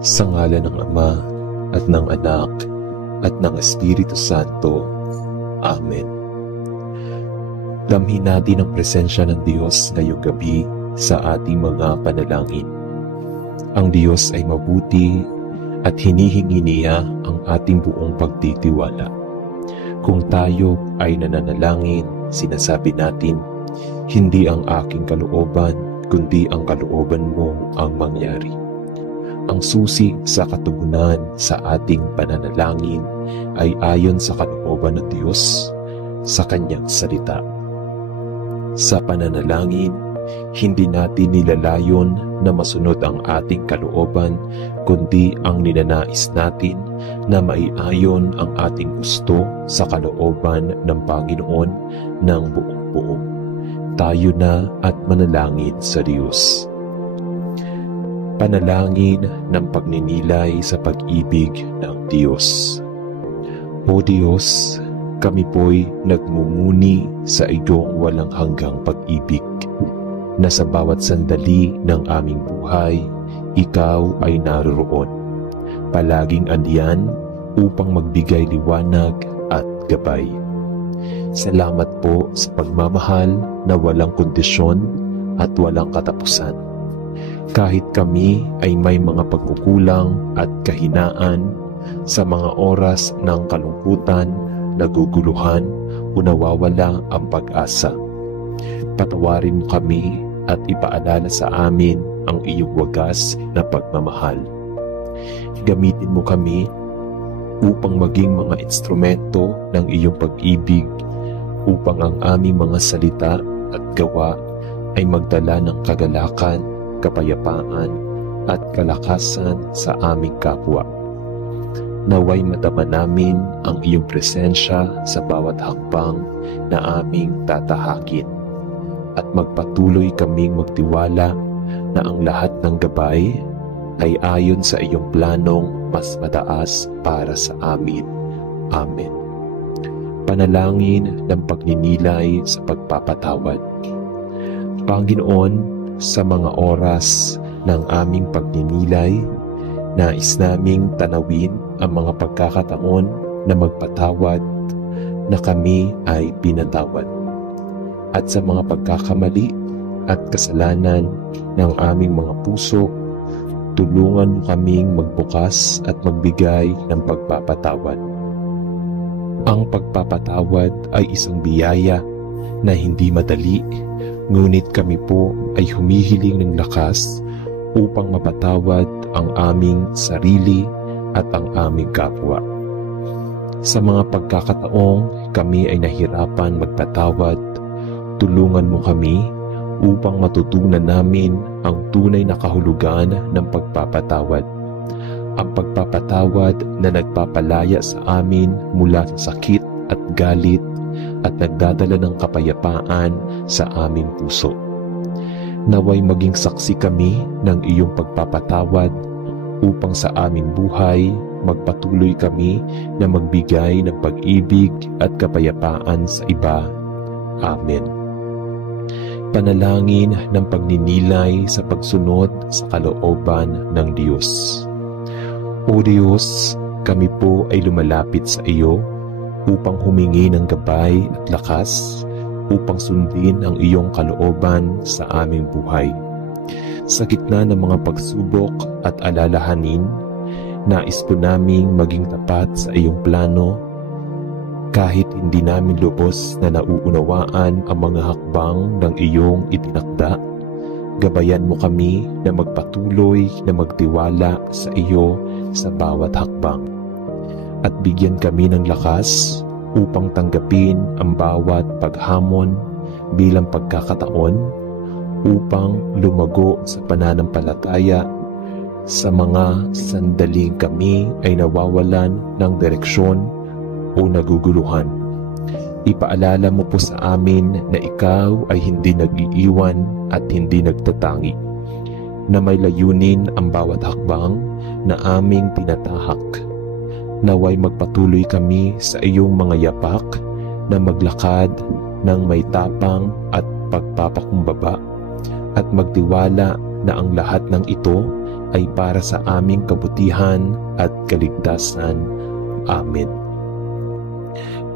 Sa ngalan ng Ama at ng Anak at ng Espiritu Santo. Amen. Damhin natin ang presensya ng Diyos ngayong gabi sa ating mga panalangin. Ang Diyos ay mabuti at hinihingi niya ang ating buong pagtitiwala. Kung tayo ay nananalangin, sinasabi natin, hindi ang aking kalooban, kundi ang kalooban mo ang mangyari. Ang susi sa katugunan sa ating pananalangin ay ayon sa kalooban ng Diyos sa Kanyang salita. Sa pananalangin, hindi natin nilalayon na masunod ang ating kalooban, kundi ang ninanais natin na maiayon ang ating gusto sa kalooban ng Panginoon ng buong buo. Tayo na at manalangin sa Diyos. Panalangin ng pagninilay sa pag-ibig ng Diyos. O Diyos, kami po'y nagmumuni sa iyong walang hanggang pag-ibig, na sa bawat sandali ng aming buhay, ikaw ay naroroon. Palaging andiyan upang magbigay liwanag at gabay. Salamat po sa pagmamahal na walang kondisyon at walang katapusan. Kahit kami ay may mga pagkukulang at kahinaan sa mga oras ng kalungkutan, naguguluhan o nawawala ang pag-asa. Patawarin mo kami at ipaalala sa amin ang iyong wagas na pagmamahal. Gamitin mo kami upang maging mga instrumento ng iyong pag-ibig, upang ang aming mga salita at gawa ay magdala ng kagalakan, kapayapaan at kalakasan sa aming kapwa. Naway madama namin ang iyong presensya sa bawat hakbang na aming tatahakin, at magpatuloy kaming magtiwala na ang lahat ng gabay ay ayon sa iyong planong mas mataas para sa amin. Amen. Panalangin ng pagninilay sa pagpapatawad. Panginoon, sa mga oras ng aming pagninilay, nais naming tanawin ang mga pagkakataon na magpatawad na kami ay pinatawad. At sa mga pagkakamali at kasalanan ng aming mga puso, tulungan mo kaming magbukas at magbigay ng pagpapatawad. Ang pagpapatawad ay isang biyaya na hindi madali, ngunit kami po ay humihiling ng lakas upang mapatawad ang aming sarili at ang aming kapwa. Sa mga pagkakataong kami ay nahirapan magpatawad, tulungan mo kami upang matutunan namin ang tunay na kahulugan ng pagpapatawad. Ang pagpapatawad na nagpapalaya sa amin mula sa sakit at galit at nagdadala ng kapayapaan sa aming puso. Naway maging saksi kami ng iyong pagpapatawad upang sa aming buhay magpatuloy kami na magbigay ng pag-ibig at kapayapaan sa iba. Amen. Panalangin ng pagninilay sa pagsunod sa kalooban ng Diyos. O Diyos, kami po ay lumalapit sa iyo upang humingi ng gabay at lakas upang sundin ang iyong kalooban sa aming buhay. Sa gitna ng mga pagsubok at alalahanin, nais po naming maging tapat sa iyong plano kahit hindi namin lubos na nauunawaan ang mga hakbang ng iyong itinakda. Gabayan mo kami na magpatuloy na magtiwala sa iyo sa bawat hakbang. At bigyan kami ng lakas upang tanggapin ang bawat paghamon bilang pagkakataon upang lumago sa pananampalataya sa mga sandaling kami ay nawawalan ng direksyon o naguguluhan. Ipaalala mo po sa amin na ikaw ay hindi nag-iiwan at hindi nagtatangi, na may layunin ang bawat hakbang na aming tinatahak. Naway magpatuloy kami sa iyong mga yapak na maglakad ng may tapang at pagpapakumbaba at magtiwala na ang lahat ng ito ay para sa aming kabutihan at kaligtasan. Amen.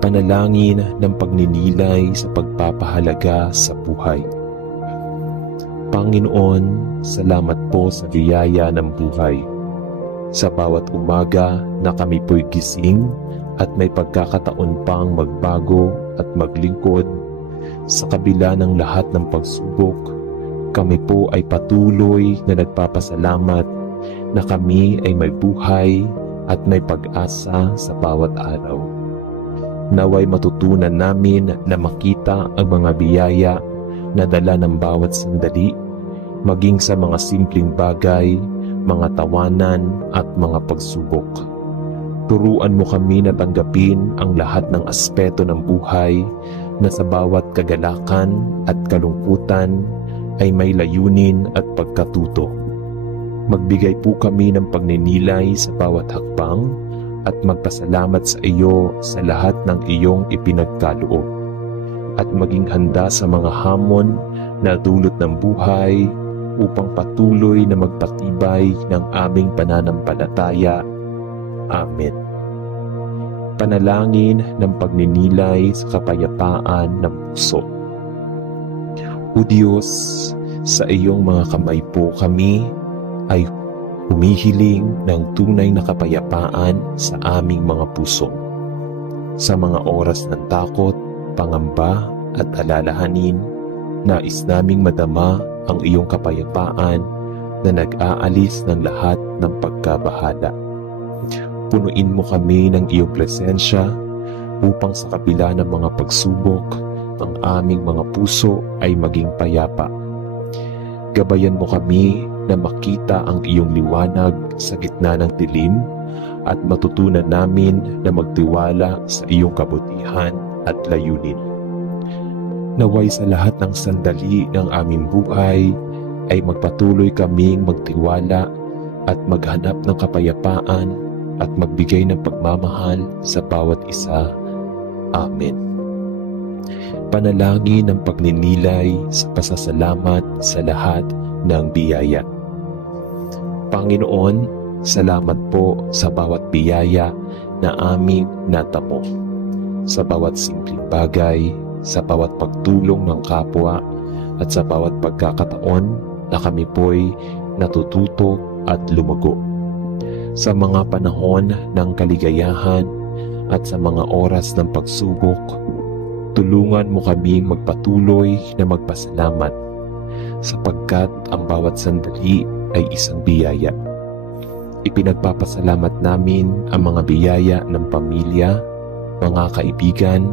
Panalangin ng pagninilay sa pagpapahalaga sa buhay. Panginoon, salamat po sa biyaya ng buhay. Sa bawat umaga na kami po'y gising at may pagkakataon pang magbago at maglingkod, sa kabila ng lahat ng pagsubok, kami po ay patuloy na nagpapasalamat na kami ay may buhay at may pag-asa sa bawat araw. Naway matutunan namin na makita ang mga biyaya na dala ng bawat sandali, maging sa mga simpleng bagay, mga tawanan at mga pagsubok. Turuan mo kami na tanggapin ang lahat ng aspeto ng buhay na sa bawat kagalakan at kalungkutan ay may layunin at pagkatuto. Magbigay po kami ng pagninilay sa bawat hakbang at magpasalamat sa iyo sa lahat ng iyong ipinagkaloob at maging handa sa mga hamon na dulot ng buhay upang patuloy na magpatibay ng aming pananampalataya. Amen. Panalangin ng pagninilay sa kapayapaan ng puso. O Diyos, sa iyong mga kamay po kami ay humihiling ng tunay na kapayapaan sa aming mga puso. Sa mga oras ng takot, pangamba at alalahanin, nais naming madama ang iyong kapayapaan na nag-aalis ng lahat ng pagkabahala. Punuin mo kami ng iyong presensya upang sa kabila ng mga pagsubok, ang aming mga puso ay maging payapa. Gabayan mo kami na makita ang iyong liwanag sa gitna ng dilim at matutunan namin na magtiwala sa iyong kabutihan at layunin. Naway sa lahat ng sandali ng aming buhay ay magpatuloy kaming magtiwala at maghanap ng kapayapaan at magbigay ng pagmamahal sa bawat isa. Amen. Panalangin ng pagninilay sa pasasalamat sa lahat ng biyaya. Panginoon, salamat po sa bawat biyaya na aming natamo, sa bawat simpleng bagay, sa bawat pagtulong ng kapwa, at sa bawat pagkakataon na kami po'y natututo at lumago. Sa mga panahon ng kaligayahan at sa mga oras ng pagsubok, tulungan mo kaming magpatuloy na magpasalamat sapagkat ang bawat sandali ay isang biyaya. Ipinagpapasalamat namin ang mga biyaya ng pamilya, mga kaibigan,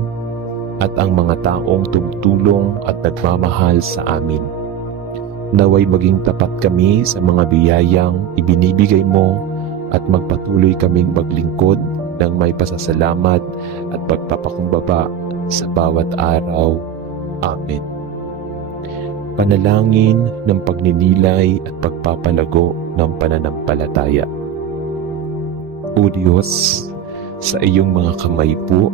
at ang mga taong tumutulong at nagmamahal sa amin. Naway maging tapat kami sa mga biyayang ibinibigay mo at magpatuloy kaming maglingkod ng may pasasalamat at pagpapakumbaba sa bawat araw. Amen. Panalangin ng pagninilay at pagpapalago ng pananampalataya. O Diyos, sa iyong mga kamay po,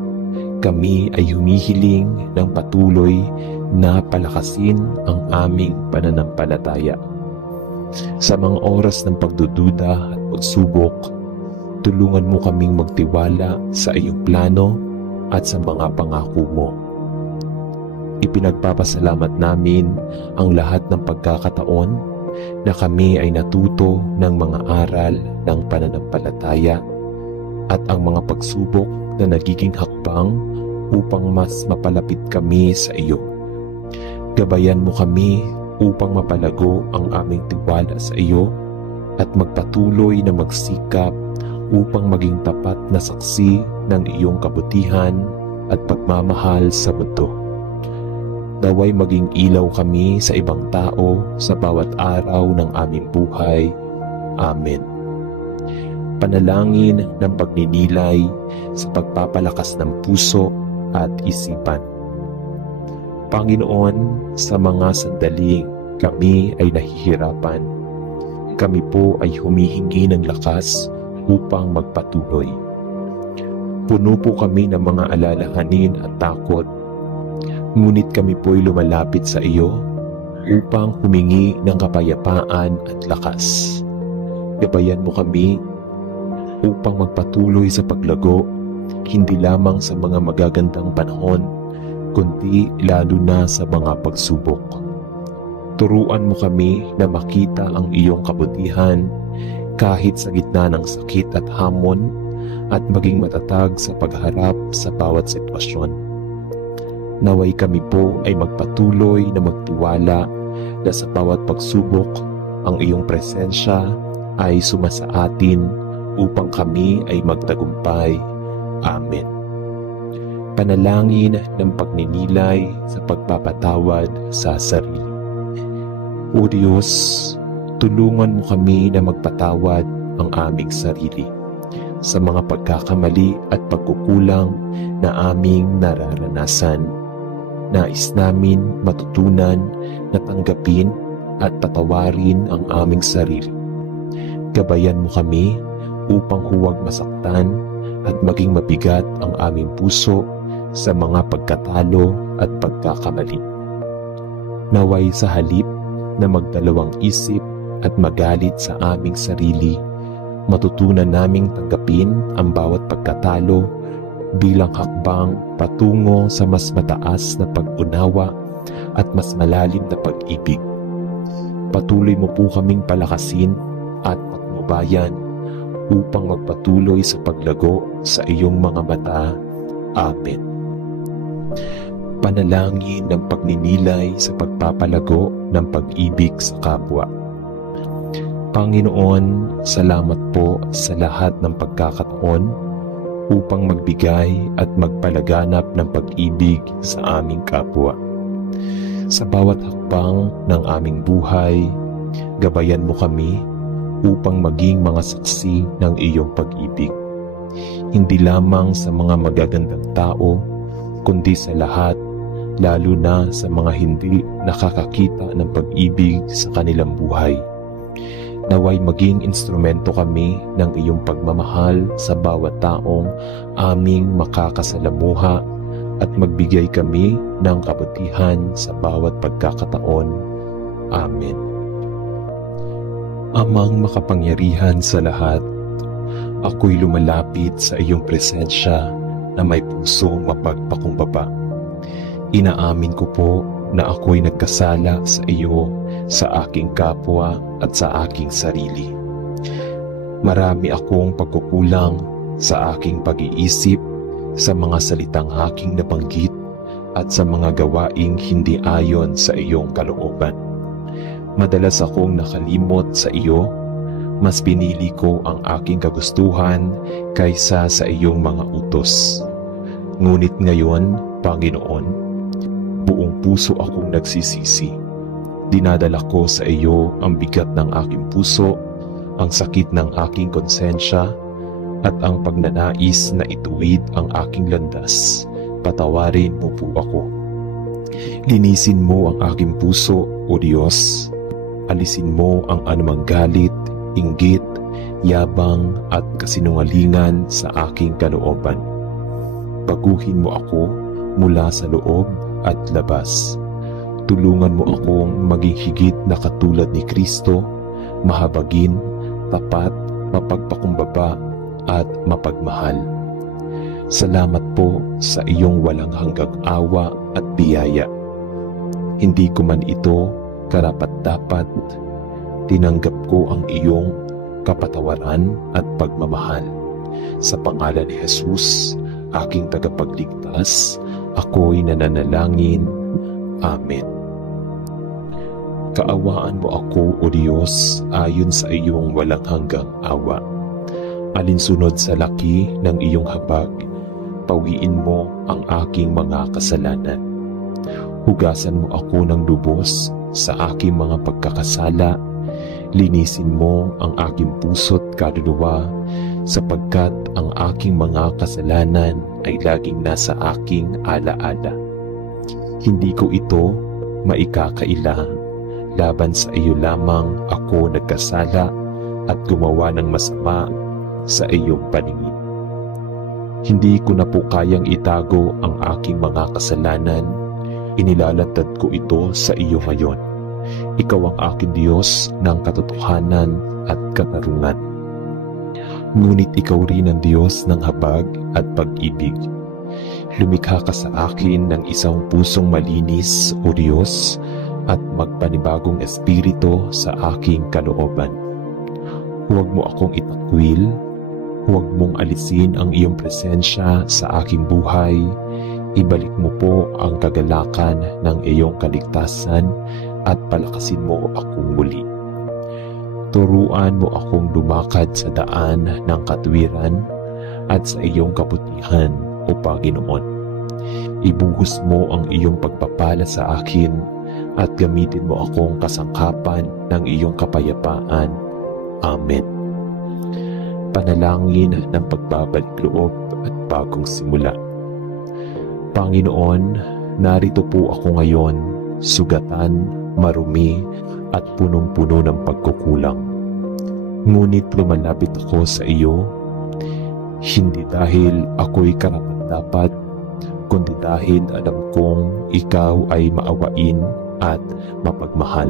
kami ay humihiling ng patuloy na palakasin ang aming pananampalataya. Sa mga oras ng pagdududa at pagsubok, tulungan mo kaming magtiwala sa iyong plano at sa mga pangako mo. Ipinagpapasalamat namin ang lahat ng pagkakataon na kami ay natuto ng mga aral ng pananampalataya at ang mga pagsubok na nagiging hakbang upang mas mapalapit kami sa iyo. Gabayan mo kami upang mapalago ang aming tiwala sa iyo at magpatuloy na magsikap upang maging tapat na saksi ng iyong kabutihan at pagmamahal sa mundo. Naway maging ilaw kami sa ibang tao sa bawat araw ng aming buhay. Amen. Panalangin ng pagninilay sa pagpapalakas ng puso at isipan. Panginoon, sa mga sandaling kami ay nahihirapan, kami po ay humihingi ng lakas upang magpatuloy. Puno po kami ng mga alalahanin at takot, ngunit kami po'y lumalapit sa iyo upang humingi ng kapayapaan at lakas. Gabayan mo kami upang magpatuloy sa paglago, hindi lamang sa mga magagandang panahon, kundi lalo na sa mga pagsubok. Turuan mo kami na makita ang iyong kabutihan kahit sa gitna ng sakit at hamon, at maging matatag sa pagharap sa bawat sitwasyon. Naway kami po ay magpatuloy na magtiwala na sa bawat pagsubok ang iyong presensya ay sumasa atin upang kami ay magtagumpay. Amen. Panalangin ng pagninilay sa pagpapatawad sa sarili. O Diyos, tulungan mo kami na magpatawad ang aming sarili sa mga pagkakamali at pagkukulang na aming nararanasan. Nais namin matutunan na tanggapin at patawarin ang aming sarili. Gabayan mo kami upang huwag masaktan at maging mabigat ang aming puso sa mga pagkatalo at pagkakamali. Naway sa halip na magdalawang isip at magalit sa aming sarili, matutunan naming tanggapin ang bawat pagkatalo bilang hakbang patungo sa mas mataas na pag-unawa at mas malalim na pag-ibig. Patuloy mo po kaming palakasin at patnubayan upang magpatuloy sa paglago sa iyong mga mata. Amen. Panalangin ng pagninilay sa pagpapalago ng pag-ibig sa kapwa. Panginoon, salamat po sa lahat ng pagkakataon upang magbigay at magpalaganap ng pag-ibig sa aming kapwa. Sa bawat hakbang ng aming buhay, gabayan mo kami upang maging mga saksi ng iyong pag-ibig. Hindi lamang sa mga magagandang tao, kundi sa lahat, lalo na sa mga hindi nakakakita ng pag-ibig sa kanilang buhay. Naway maging instrumento kami ng iyong pagmamahal sa bawat taong aming makakasalamuha at magbigay kami ng kabutihan sa bawat pagkakataon. Amen. Amang makapangyarihan sa lahat, ako'y lumalapit sa iyong presensya na may pusong mapagpakumbaba. Inaamin ko po na ako'y nagkasala sa iyo, sa aking kapwa at sa aking sarili. Marami akong pagkukulang sa aking pag-iisip, sa mga salitang aking nabanggit at sa mga gawaing hindi ayon sa iyong kalooban. Madalas akong nakalimot sa iyo, mas pinili ko ang aking kagustuhan kaysa sa iyong mga utos. Ngunit ngayon, Panginoon, buong puso akong nagsisisi. Dinadala ko sa iyo ang bigat ng aking puso, ang sakit ng aking konsensya, at ang pagnanais na ituwid ang aking landas. Patawarin mo po ako. Linisin mo ang aking puso, O Diyos. Alisin mo ang anumang galit, inggit, yabang at kasinungalingan sa aking kalooban. Baguhin mo ako mula sa loob at labas. Tulungan mo akong maging higit na katulad ni Kristo, mahabagin, tapat, mapagpakumbaba at mapagmahal. Salamat po sa iyong walang hanggang awa at biyaya. Hindi ko man ito karapat-dapat, tinanggap ko ang iyong kapatawaran at pagmamahal. Sa pangalan ni Jesus, aking tagapagligtas, ako'y nananalangin. Amen. Kaawaan mo ako, O Diyos, ayon sa iyong walang hanggang awa. Alinsunod sa laki ng iyong habag, pawiin mo ang aking mga kasalanan. Hugasan mo ako ng lubos sa aking mga pagkakasala. Linisin mo ang aking puso't kaluluwa, sapagkat ang aking mga kasalanan ay laging nasa aking alaala. Hindi ko ito maikakaila. Laban sa iyo lamang ako nagkasala at gumawa ng masama sa iyong paningin. Hindi ko na po kayang itago ang aking mga kasalanan. Inilalatad ko ito sa iyo ngayon. Ikaw ang aking Diyos ng katotohanan at katarungan. Ngunit ikaw rin ang Diyos ng habag at pag-ibig. Lumikha ka sa akin ng isang pusong malinis, O Diyos, at magpanibagong espiritu sa aking kalooban. Huwag mo akong itakwil, huwag mong alisin ang iyong presensya sa aking buhay. Ibalik mo po ang kagalakan ng iyong kaligtasan at palakasin mo akong muli. Turuan mo akong lumakad sa daan ng katwiran at sa iyong kabutihan, O Panginoon. Ibuhos mo ang iyong pagpapala sa akin at gamitin mo akong kasangkapan ng iyong kapayapaan. Amen. Panalangin ng pagbabalik loob at bagong simula. Panginoon, narito po ako ngayon, sugatan, marumi, at punong-puno ng pagkukulang. Ngunit lumalapit ako sa iyo, hindi dahil ako'y karapat-dapat, kundi dahil alam kong ikaw ay maawain at mapagmahal.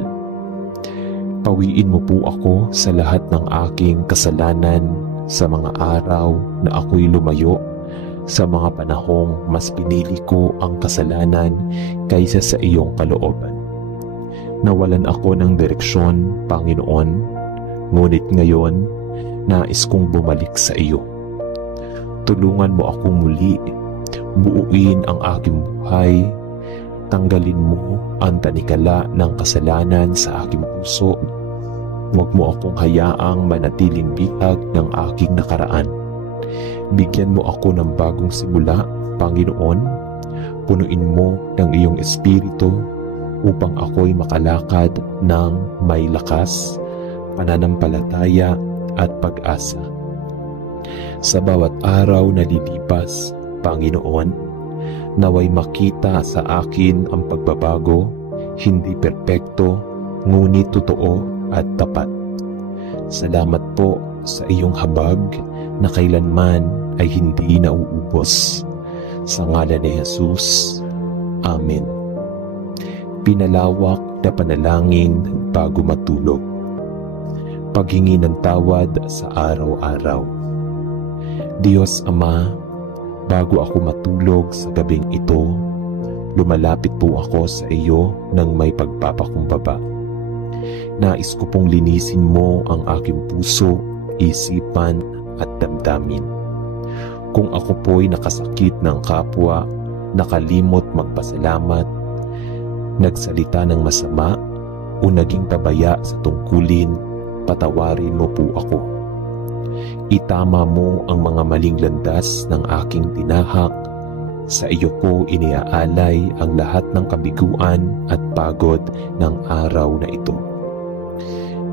Pawiin mo po ako sa lahat ng aking kasalanan sa mga araw na ako'y lumayo, sa mga panahong mas pinili ko ang kasalanan kaysa sa iyong kalooban. Nawalan ako ng direksyon, Panginoon, ngunit ngayon, nais kong bumalik sa iyo. Tulungan mo akong muli, buuin ang aking buhay, tanggalin mo ang tanikala ng kasalanan sa aking puso. Huwag mo akong hayaang manatiling bihag ng aking nakaraan. Bigyan mo ako ng bagong simula, Panginoon. Punuin mo ng iyong espiritu upang ako'y makalakad ng may lakas, pananampalataya at pag-asa. Sa bawat araw na lilipas, Panginoon, naway makita sa akin ang pagbabago, hindi perpekto, ngunit totoo at tapat. Salamat po sa iyong habag na kailanman ay hindi nauubos. Sa ngalan ni Jesus, Amen. Pinalawak na panalangin bago matulog. Paghingi ng tawad sa araw-araw. Diyos Ama, bago ako matulog sa gabing ito, lumalapit po ako sa iyo ng may pagpapakumbaba. Nais ko pong linisin mo ang aking puso, isipan at damdamin. Kung ako po'y nakasakit ng kapwa, nakalimot magpasalamat, nagsalita ng masama, o naging pabaya sa tungkulin, patawarin mo po ako. Itama mo ang mga maling landas ng aking tinahak. Sa iyo ko iniaalay ang lahat ng kabiguan at pagod ng araw na ito.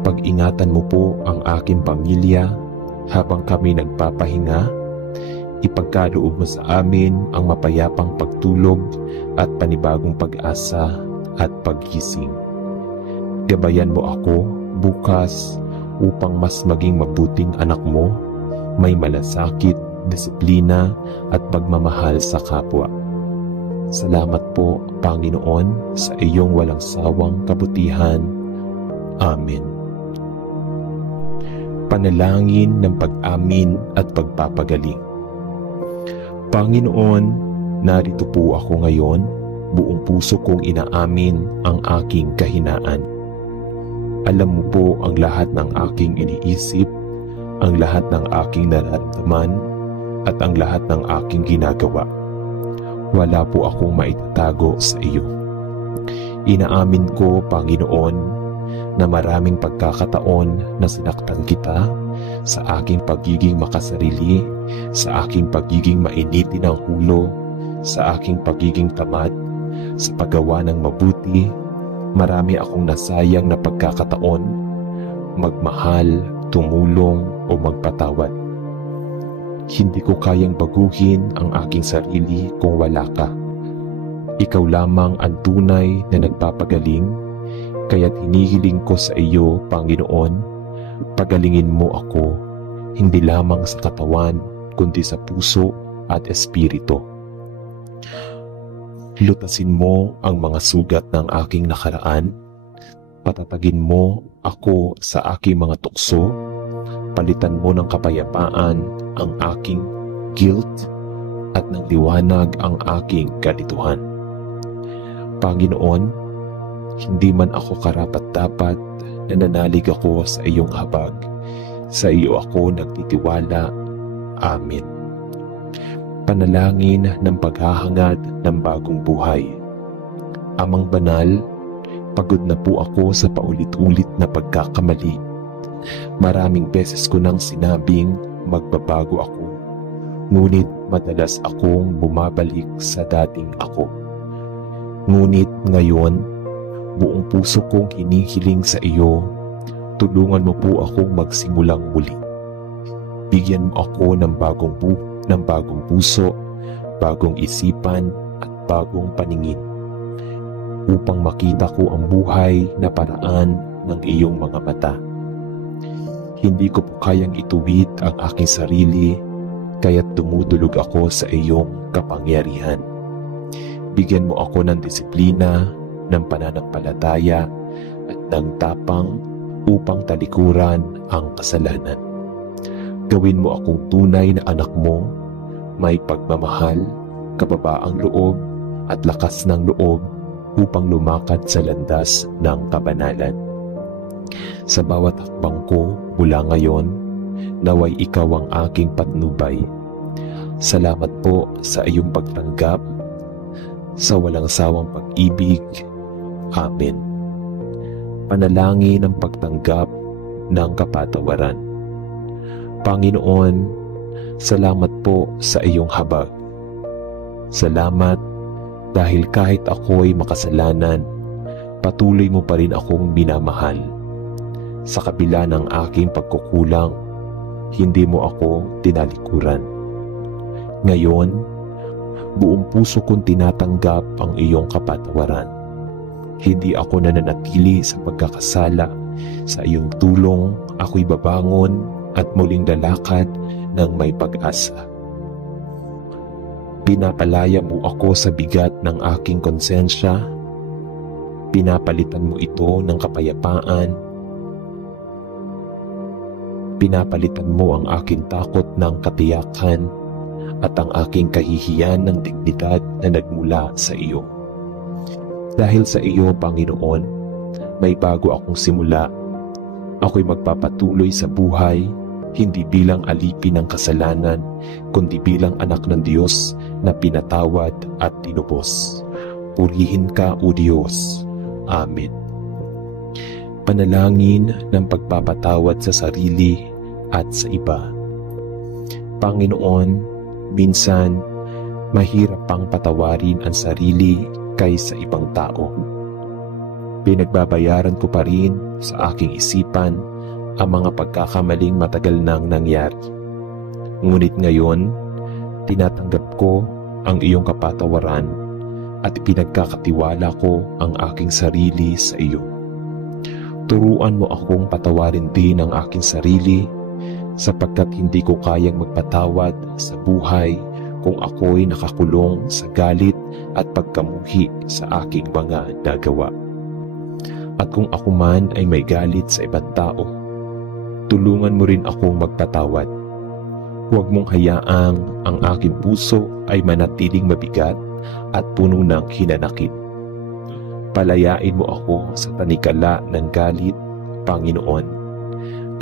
Pag-ingatan mo po ang aking pamilya habang kami nagpapahinga. Ipagkaloob mo sa amin ang mapayapang pagtulog at panibagong pag-asa at paggising. Gabayan mo ako bukas upang mas maging mabuting anak mo, may malasakit, disiplina at pagmamahal sa kapwa. Salamat po, Panginoon, sa iyong walang sawang kabutihan. Amen. Panalangin ng pag-amin at pagpapagaling. Panginoon, narito po ako ngayon, buong puso kong inaamin ang aking kahinaan. Alam mo po ang lahat ng aking iniisip, ang lahat ng aking nararamdaman, at ang lahat ng aking ginagawa. Wala po akong maitatago sa iyo. Inaamin ko, Panginoon, na maraming pagkakataon na sinaktan kita sa aking pagiging makasarili, sa aking pagiging mainitin ng ulo, sa aking pagiging tamad, sa paggawa ng mabuti. Marami akong nasayang na pagkakataon, magmahal, tumulong o magpatawad. Hindi ko kayang baguhin ang aking sarili kung wala ka. Ikaw lamang ang tunay na nagpapagaling, kaya't hinihiling ko sa iyo, Panginoon, pagalingin mo ako, hindi lamang sa katawan, kundi sa puso at espiritu. Lutasin mo ang mga sugat ng aking nakaraan, Patatagin mo ako sa aking mga tukso, palitan mo ng kapayapaan ang aking guilt at ng liwanag ang aking kalituhan. Panginoon, hindi man ako karapat-dapat, nananalig ako sa iyong habag. Sa iyo ako nagtitiwala. Amen. Panalangin ng paghahangad ng bagong buhay. Amang banal, pagod na po ako sa paulit-ulit na pagkakamali. Maraming beses ko nang sinabing magbabago ako, ngunit madalas akong bumabalik sa dating ako. Ngunit ngayon, buong puso kong hinihiling sa iyo, tulungan mo po akong magsimulang muli. Bigyan mo ako ng bagong puso, bagong isipan at bagong paningin, upang makita ko ang buhay na paraan ng iyong mga mata. Hindi ko po kayang ituwid ang aking sarili, kaya't dumudulog ako sa iyong kapangyarihan. Bigyan mo ako ng disiplina, ng pananampalataya at ng tapang upang talikuran ang kasalanan. Gawin mo akong tunay na anak mo, may pagmamahal, kababaang loob at lakas ng loob upang lumakad sa landas ng kabanalan. Sa bawat hakbang ko mula ngayon, naway ikaw ang aking patnubay. Salamat po sa iyong pagtanggap, sa walang sawang pag-ibig. Amen. Panalangin ng pagtanggap ng kapatawaran. Panginoon, salamat po sa iyong habag. Salamat dahil kahit ako'y makasalanan, patuloy mo pa rin akong minamahal. Sa kabila ng aking pagkukulang, hindi mo ako tinalikuran. Ngayon, buong puso kong tinatanggap ang iyong kapatawaran. Hindi ako nananatili sa pagkakasala. Sa iyong tulong, ako'y babangon at muling lalakad ng may pag-asa. Pinapalaya mo ako sa bigat ng aking konsensya. Pinapalitan mo ito ng kapayapaan. Pinapalitan mo ang aking takot ng katiyakan at ang aking kahihiyan ng dignidad na nagmula sa iyo. Dahil sa iyo, Panginoon, may bago akong simula. Ako'y magpapatuloy sa buhay, hindi bilang alipin ng kasalanan, kundi bilang anak ng Diyos na pinatawad at tinubos. Purihin ka, O Diyos. Amen. Panalangin ng pagpapatawad sa sarili at sa iba. Panginoon, minsan mahirap pang patawarin ang sarili kaysa ibang tao. Pinagbabayaran ko pa rin sa aking isipan ang mga pagkakamaling matagal nang nangyari. Ngunit ngayon, tinatanggap ko ang iyong kapatawaran at pinagkakatiwala ko ang aking sarili sa iyo. Turuan mo akong patawarin din ang aking sarili sapagkat hindi ko kayang magpatawad sa buhay kung ako'y nakakulong sa galit at pagkamuhi sa aking mga nagawa. At kung ako man ay may galit sa ibang tao, tulungan mo rin akong magpatawad. Huwag mong hayaang ang aking puso ay manatiling mabigat at puno ng hinanakit. Palayain mo ako sa tanikala ng galit, Panginoon.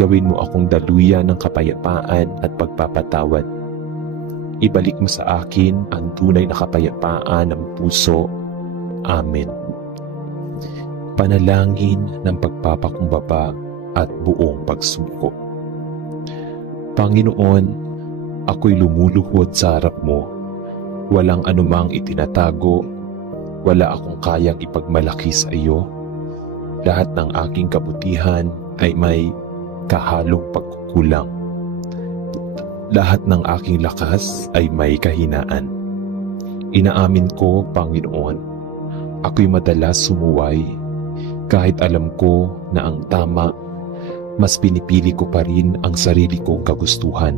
Gawin mo akong daluyan ng kapayapaan at pagpapatawad. Ibalik mo sa akin ang tunay na kapayapaan ng puso. Amen. Panalangin ng pagpapakumbaba at buong pagsuko. Panginoon, ako'y lumuluhod sa harap mo. Walang anumang itinatago. Wala akong kayang ipagmalaki sa iyo. Lahat ng aking kabutihan ay may kahalong pagkukulang. Lahat ng aking lakas ay may kahinaan. Inaamin ko, Panginoon, ako'y madalas sumuway. Kahit alam ko na ang tama, mas pinipili ko pa rin ang sarili kong kagustuhan.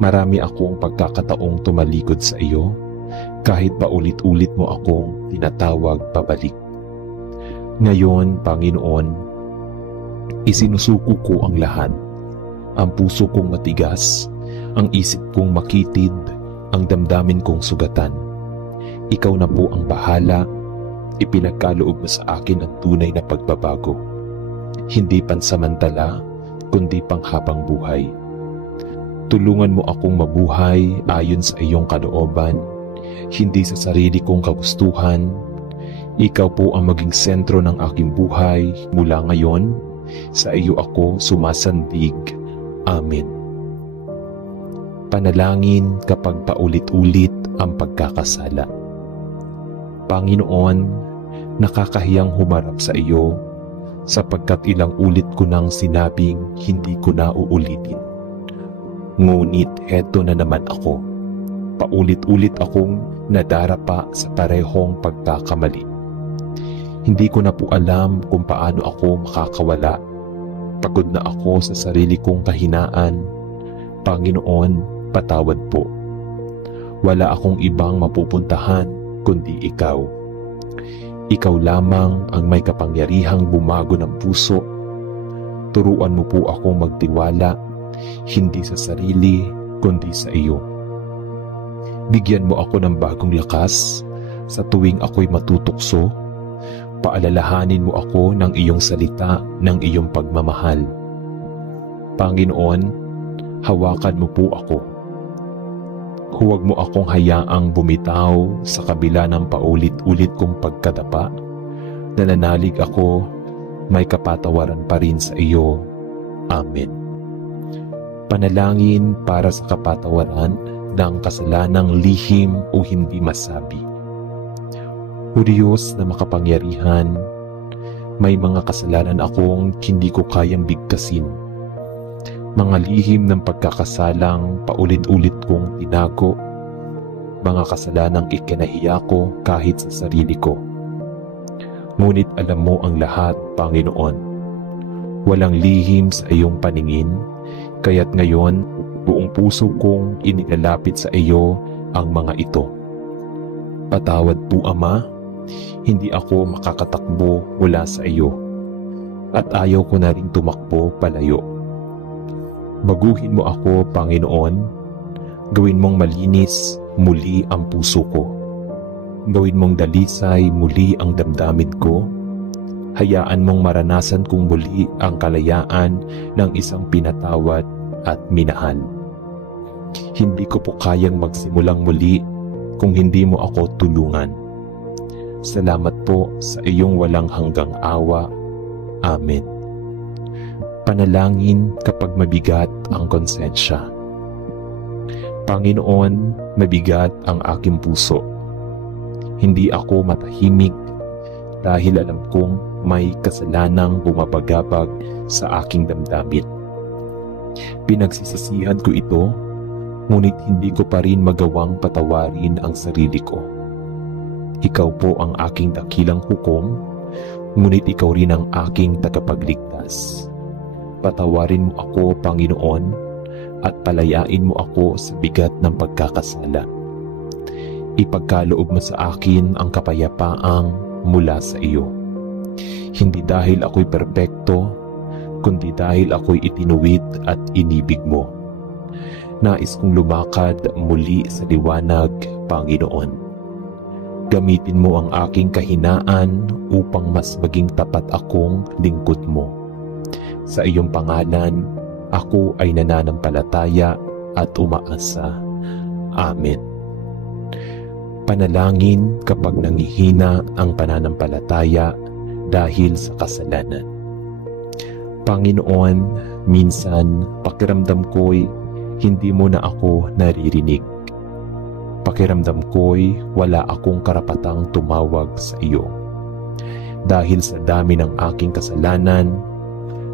Marami akong pagkakataong tumalikod sa iyo, kahit pa ulit-ulit mo akong tinatawag pabalik. Ngayon, Panginoon, isinusuko ko ang lahat. Ang puso kong matigas, ang isip kong makitid, ang damdamin kong sugatan. Ikaw na po ang bahala. Ipinagkaloob mo sa akin ang tunay na pagbabago. Hindi pansamantala, kundi panghabang buhay. Tulungan mo akong mabuhay ayon sa iyong kalooban, hindi sa sarili kong kagustuhan. Ikaw po ang maging sentro ng aking buhay mula ngayon. Sa iyo ako sumasandig. Amen. Panalangin kapag paulit-ulit ang pagkakasala. Panginoon, nakakahiyang humarap sa iyo sapagkat ilang ulit ko nang sinabing hindi ko na uulitin. Ngunit heto na naman ako. Paulit-ulit akong nadarapa sa parehong pagkakamali. Hindi ko na po alam kung paano ako makakawala. Pagod na ako sa sarili kong kahinaan. Panginoon, patawad po. Wala akong ibang mapupuntahan kundi ikaw. Ikaw lamang ang may kapangyarihang bumago ng puso. Turuan mo po akong magtiwala, hindi sa sarili kundi sa iyo. Bigyan mo ako ng bagong lakas sa tuwing ako'y matutukso. Paalalahanin mo ako ng iyong salita, ng iyong pagmamahal. Panginoon, hawakan mo po ako. Huwag mo akong hayaang bumitaw sa kabila ng paulit-ulit kong pagkadapa. Nananalig ako, may kapatawaran pa rin sa iyo. Amen. Panalangin para sa kapatawaran ng kasalanang lihim o hindi masabi. O Diyos na makapangyarihan, may mga kasalanan akong hindi ko kayang bigkasin. Mga lihim ng pagkakasalang paulit-ulit kong tinago. Mga kasalanang ikinahiya ko kahit sa sarili ko. Ngunit alam mo ang lahat, Panginoon. Walang lihim sa iyong paningin, kaya't ngayon buong puso kong inilalapit sa iyo ang mga ito. Patawad po, Ama. Hindi ako makakatakbo mula sa iyo at ayaw ko na rin tumakbo palayo. Baguhin mo ako, Panginoon. Gawin mong malinis muli ang puso ko. Gawin mong dalisay muli ang damdamin ko. Hayaan mong maranasan kong muli ang kalayaan ng isang pinatawad at minahal. Hindi ko po kayang magsimulang muli kung hindi mo ako tulungan. Salamat po sa iyong walang hanggang awa. Amen. Panalangin kapag mabigat ang konsensya. Panginoon, mabigat ang aking puso. Hindi ako matahimik dahil alam kong may kasalanang bumabagabag sa aking damdamin. Pinagsisisihan ko ito, ngunit hindi ko pa rin magawang patawarin ang sarili ko. Ikaw po ang aking dakilang hukom, ngunit ikaw rin ang aking tagapagligtas. Patawarin mo ako, Panginoon, at palayain mo ako sa bigat ng pagkakasala. Ipagkaloob mo sa akin ang kapayapaang mula sa iyo. Hindi dahil ako'y perpekto, kundi dahil ako'y itinuwid at inibig mo. Nais kong lumakad muli sa liwanag, Panginoon. Gamitin mo ang aking kahinaan upang mas maging tapat akong lingkod mo. Sa iyong pangalan, ako ay nananampalataya at umaasa. Amen. Panalangin kapag nangihina ang pananampalataya dahil sa kasalanan. Panginoon, minsan pakiramdam ko'y hindi mo na ako naririnig. Pakiramdam ko'y wala akong karapatang tumawag sa iyo. Dahil sa dami ng aking kasalanan,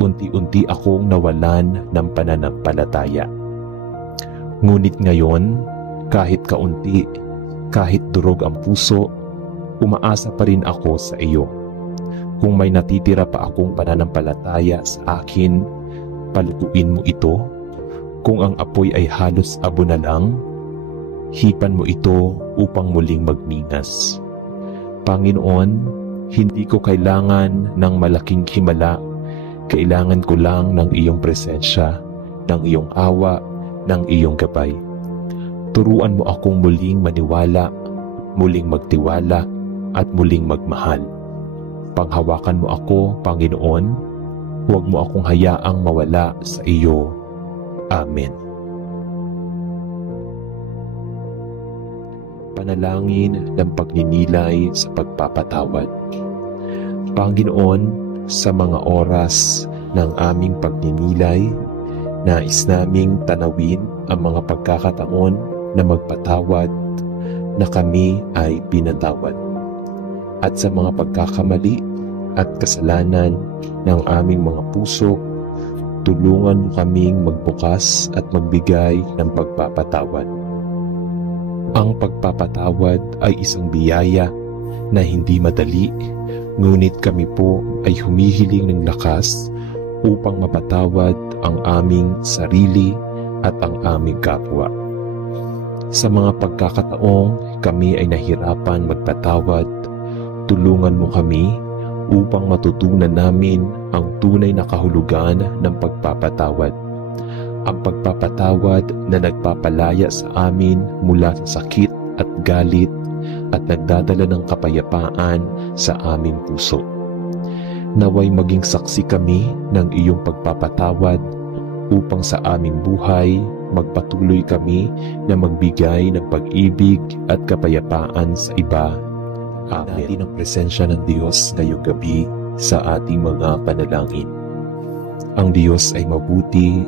unti-unti akong nawalan ng pananampalataya. Ngunit ngayon, kahit kaunti, kahit durog ang puso, umaasa pa rin ako sa iyo. Kung may natitira pa akong pananampalataya sa akin, palutuin mo ito. Kung ang apoy ay halos abo na lang, hipan mo ito upang muling magmingas. Panginoon, Hindi ko kailangan ng malaking himala. Kailangan ko lang ng iyong presensya, ng iyong awa, ng iyong gabay. Turuan mo akong muling maniwala, muling magtiwala, at muling magmahal. Panghawakan mo ako, Panginoon. Huwag mo akong hayaang mawala sa iyo. Amen. Panalangin ng pagninilay sa pagpapatawad. Panginoon, sa mga oras ng aming pagninilay, nais naming tanawin ang mga pagkakataon na magpatawad na kami ay pinatawad. At sa mga pagkakamali at kasalanan ng aming mga puso, tulungan mo kaming magbukas at magbigay ng pagpapatawad. Ang pagpapatawad ay isang biyaya na hindi madali, ngunit kami po ay humihiling ng lakas upang mapatawad ang aming sarili at ang aming kapwa. Sa mga pagkakataong kami ay nahirapan magpatawad, tulungan mo kami upang matutunan namin ang tunay na kahulugan ng pagpapatawad. Ang pagpapatawad na nagpapalaya sa amin mula sa sakit at galit at nagdadala ng kapayapaan sa aming puso. Naway maging saksi kami ng iyong pagpapatawad upang sa aming buhay magpatuloy kami na magbigay ng pag-ibig at kapayapaan sa iba. Amen. Natin ang presensya ng Diyos ngayong gabi sa ating mga panalangin. Ang Diyos ay mabuti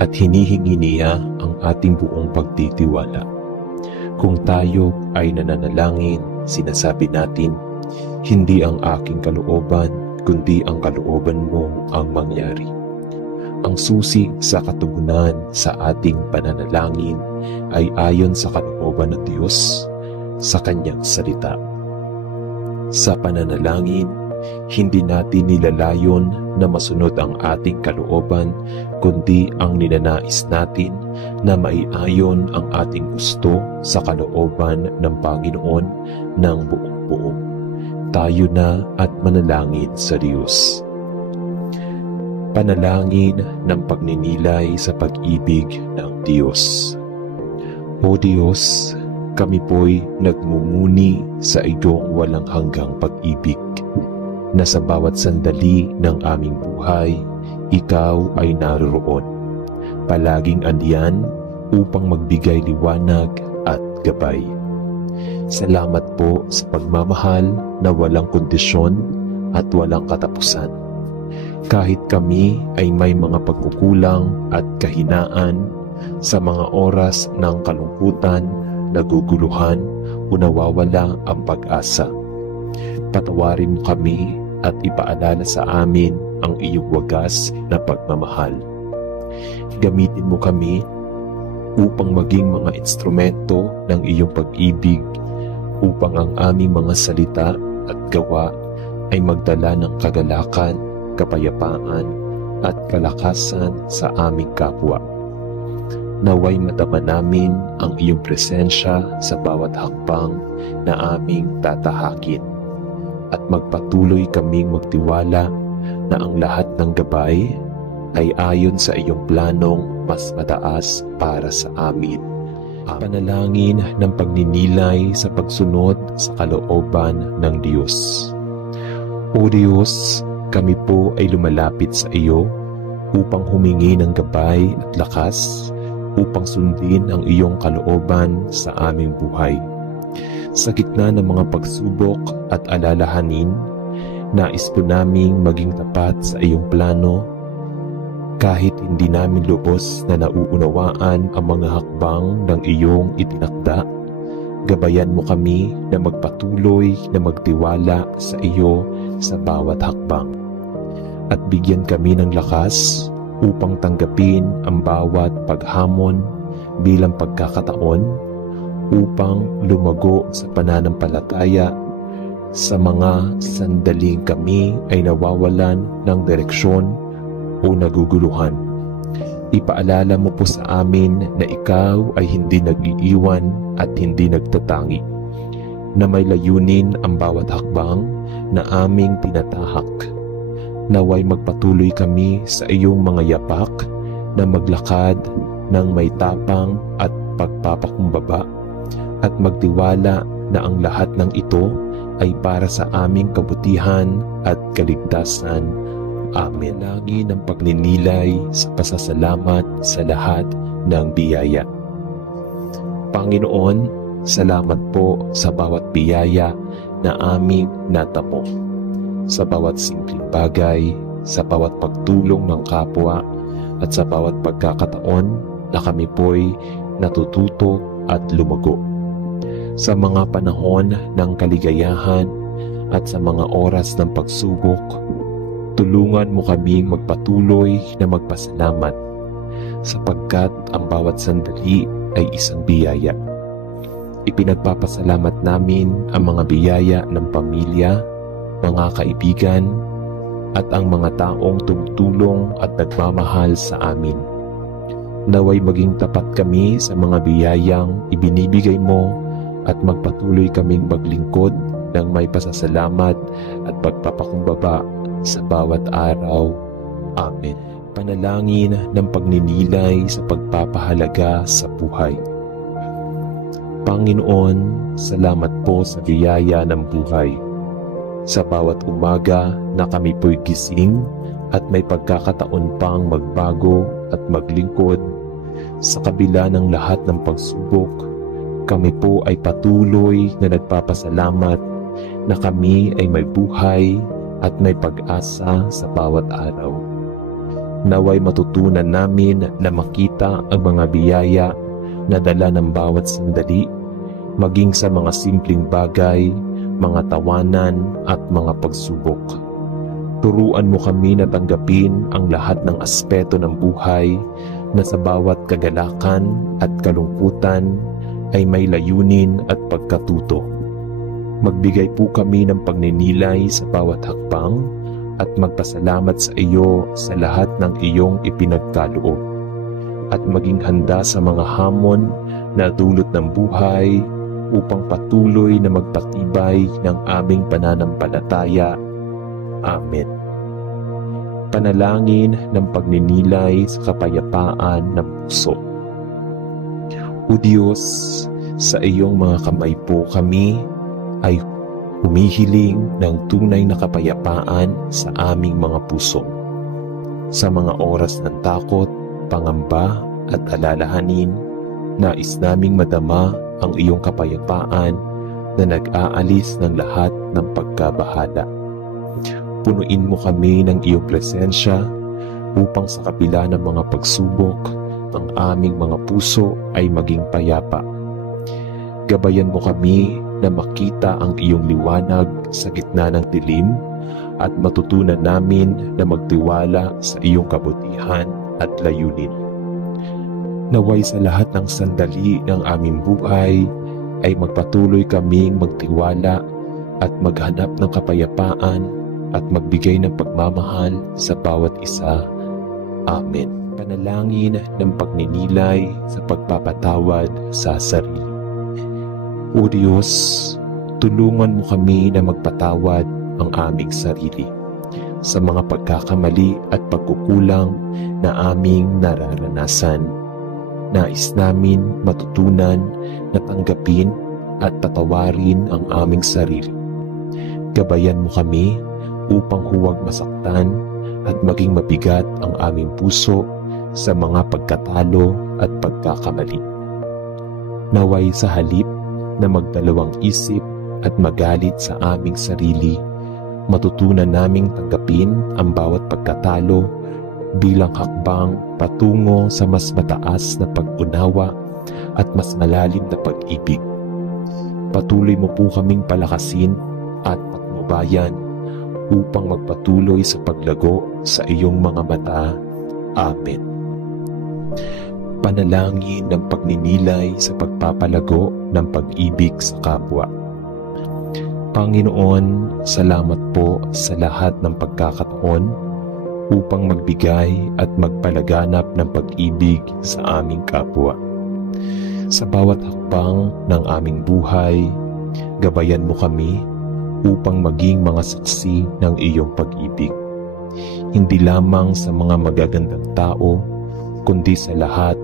at hinihingi niya ang ating buong pagtitiwala. Kung tayo ay nananalangin, sinasabi natin, hindi ang aking kalooban, kundi ang kalooban mo ang mangyari. Ang susi sa katugunan sa ating pananalangin ay ayon sa kalooban ng Diyos sa Kanyang salita. Sa pananalangin, hindi natin nilalayon na masunod ang ating kalooban, kundi ang ninanais natin na maiayon ang ating gusto sa kalooban ng Panginoon ng buong buo. Tayo na at manalangin sa Diyos. Panalangin ng pagninilay sa pag-ibig ng Diyos. O Diyos, kami po'y nagmumuni sa iyong walang hanggang pag-ibig, na sa bawat sandali ng aming buhay, ikaw ay naroroon. Palaging andiyan upang magbigay liwanag at gabay. Salamat po sa pagmamahal na walang kondisyon at walang katapusan. Kahit kami ay may mga pagkukulang at kahinaan sa mga oras ng kalungkutan, naguguluhan o nawawala ang pag-asa. Patawarin mo kami at ipaalala sa amin ang iyong wagas na pagmamahal. Gamitin mo kami upang maging mga instrumento ng iyong pag-ibig, upang ang aming mga salita at gawa ay magdala ng kagalakan, kapayapaan at kalakasan sa aming kapwa. Naway madama namin ang iyong presensya sa bawat hakbang na aming tatahakin, at magpatuloy kaming magtiwala na ang lahat ng gabay ay ayon sa iyong planong mas mataas para sa amin. Panalangin ng pagninilay sa pagsunod sa kalooban ng Diyos. O Diyos, kami po ay lumalapit sa iyo upang humingi ng gabay at lakas upang sundin ang iyong kalooban sa aming buhay. Sa gitna ng mga pagsubok at alalahanin, nais po naming maging tapat sa iyong plano kahit hindi namin lubos na nauunawaan ang mga hakbang ng iyong itinakda. Gabayan mo kami na magpatuloy na magtiwala sa iyo sa bawat hakbang, at bigyan kami ng lakas upang tanggapin ang bawat paghamon bilang pagkakataon upang lumago sa pananampalataya sa mga sandaling kami ay nawawalan ng direksyon o naguguluhan. Ipaalala mo po sa amin na ikaw ay hindi nag-iiwan at hindi nagtatangi, na may layunin ang bawat hakbang na aming tinatahak. Naway magpatuloy kami sa iyong mga yapak na maglakad ng may tapang at pagpapakumbaba at magtiwala na ang lahat ng ito ay para sa aming kabutihan at kaligtasan. Amen. Lagi ng pagninilay sa pasasalamat sa lahat ng biyaya. Panginoon, salamat po sa bawat biyaya na aming natamo, sa bawat simpleng bagay, sa bawat pagtulong ng kapwa, at sa bawat pagkakataon na kami po'y natututo at lumago. Sa mga panahon ng kaligayahan at sa mga oras ng pagsubok, tulungan mo kaming magpatuloy na magpasalamat sapagkat ang bawat sandali ay isang biyaya. Ipinagpapasalamat namin ang mga biyaya ng pamilya, mga kaibigan, at ang mga taong tumutulong at nagmamahal sa amin. Naway maging tapat kami sa mga biyayang ibinibigay mo at magpatuloy kaming maglingkod ng may pasasalamat at pagpapakumbaba sa bawat araw. Amen. Panalangin ng pagninilay sa pagpapahalaga sa buhay. Panginoon, salamat po sa biyaya ng buhay. Sa bawat umaga na kami po'y gising at may pagkakataon pang magbago at maglingkod, sa kabila ng lahat ng pagsubok, kami po ay patuloy na nagpapasalamat na kami ay may buhay at may pag-asa sa bawat araw. Naway matutunan namin na makita ang mga biyaya na dala ng bawat sandali, maging sa mga simpleng bagay, mga tawanan at mga pagsubok. Turuan mo kami na tanggapin ang lahat ng aspeto ng buhay na sa bawat kagalakan at kalungkutan ay may layunin at pagkatuto. Magbigay po kami ng pagninilay sa bawat hakbang at magpasalamat sa iyo sa lahat ng iyong ipinagkaloob at maging handa sa mga hamon na dulot ng buhay upang patuloy na magpatibay ng aming pananampalataya. Amen. Panalangin ng pagninilay sa kapayapaan ng puso. O Diyos, sa iyong mga kamay po kami ay humihiling ng tunay na kapayapaan sa aming mga puso. Sa mga oras ng takot, pangamba at alalahanin, nais naming madama ang iyong kapayapaan na nag-aalis ng lahat ng pagkabahala. Punuin mo kami ng iyong presensya upang sa kabila ng mga pagsubok, ang aming mga puso ay maging payapa. Gabayan mo kami na makita ang iyong liwanag sa gitna ng dilim at matutunan namin na magtiwala sa iyong kabutihan at layunin. Naway sa lahat ng sandali ng aming buhay ay magpatuloy kaming magtiwala at maghanap ng kapayapaan at magbigay ng pagmamahal sa bawat isa. Amen. Panalangin ng pagninilay sa pagpapatawad sa sarili. O Diyos, tulungan mo kami na magpatawad ang aming sarili sa mga pagkakamali at pagkukulang na aming nararanasan. Nais namin matutunan na tanggapin at tatawarin ang aming sarili. Gabayan mo kami upang huwag masaktan at maging mabigat ang aming puso sa mga pagkatalo at pagkakamali. Naway sa halip na magdalawang isip at magalit sa aming sarili, matutunan naming tanggapin ang bawat pagkatalo bilang hakbang patungo sa mas mataas na pag-unawa at mas malalim na pag-ibig. Patuloy mo po kaming palakasin at patnubayan upang magpatuloy sa paglago sa iyong mga mata. Amen. Panalangin ng pagninilay sa pagpapalago ng pag-ibig sa kapwa. Panginoon, salamat po sa lahat ng pagkakataon upang magbigay at magpalaganap ng pag-ibig sa aming kapwa. Sa bawat hakbang ng aming buhay, gabayan mo kami upang maging mga saksi ng iyong pag-ibig. Hindi lamang sa mga magagandang tao, kundi sa lahat,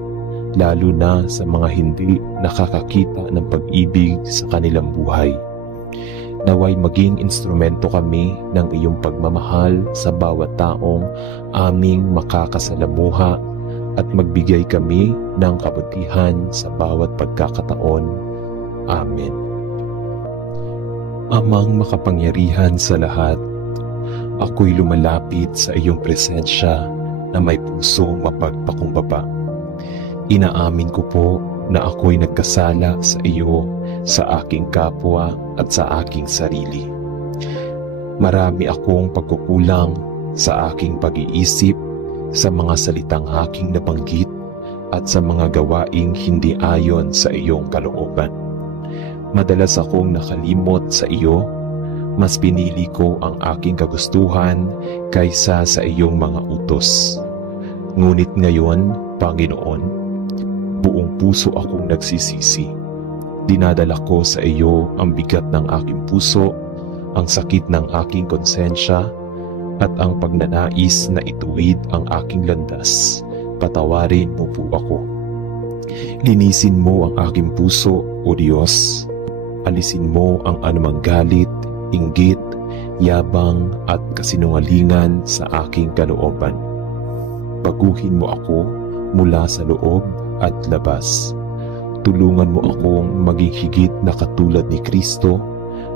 lalo na sa mga hindi nakakakita ng pag-ibig sa kanilang buhay. Naway maging instrumento kami ng iyong pagmamahal sa bawat taong aming makakasalamuha at magbigay kami ng kabutihan sa bawat pagkakataon. Amen. Amang makapangyarihan sa lahat, ako'y lumalapit sa iyong presensya na may pusong mapagpakumbaba. Inaamin ko po na ako'y nagkasala sa iyo, sa aking kapwa at sa aking sarili. Marami akong pagkukulang sa aking pag-iisip, sa mga salitang aking nabanggit at sa mga gawaing hindi ayon sa iyong kalooban. Madalas akong nakalimot sa iyo, mas pinili ko ang aking kagustuhan kaysa sa iyong mga utos. Ngunit ngayon, Panginoon, buong puso akong nagsisisi. Dinadala ko sa iyo ang bigat ng aking puso, ang sakit ng aking konsensya, at ang pagnanais na ituwid ang aking landas. Patawarin mo po ako. Linisin mo ang aking puso, O Diyos. Alisin mo ang anumang galit, inggit, yabang at kasinungalingan sa aking kalooban. Baguhin mo ako mula sa loob at labas. Tulungan mo akong maging higit na katulad ni Kristo,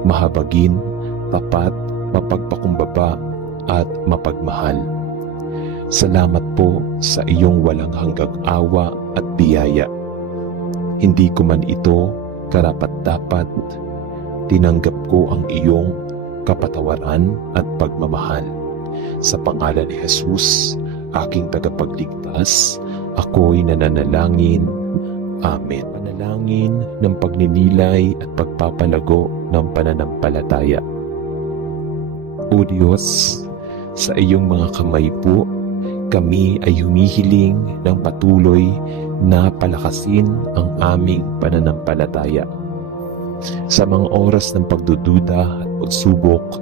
mahabagin, tapat, mapagpakumbaba at mapagmahal. Salamat po sa iyong walang hanggang awa at biyaya. Hindi ko man ito karapat-dapat, tinanggap ko ang iyong kapatawaran at pagmamahal. Sa pangalan ni Jesus, aking tagapagligtas, ako'y nananalangin. Amen. Panalangin ng pagninilay at pagpapalago ng pananampalataya. O Diyos, sa iyong mga kamay po, kami ay humihiling ng patuloy na palakasin ang aming pananampalataya. Sa mga oras ng pagdududa at pagsubok,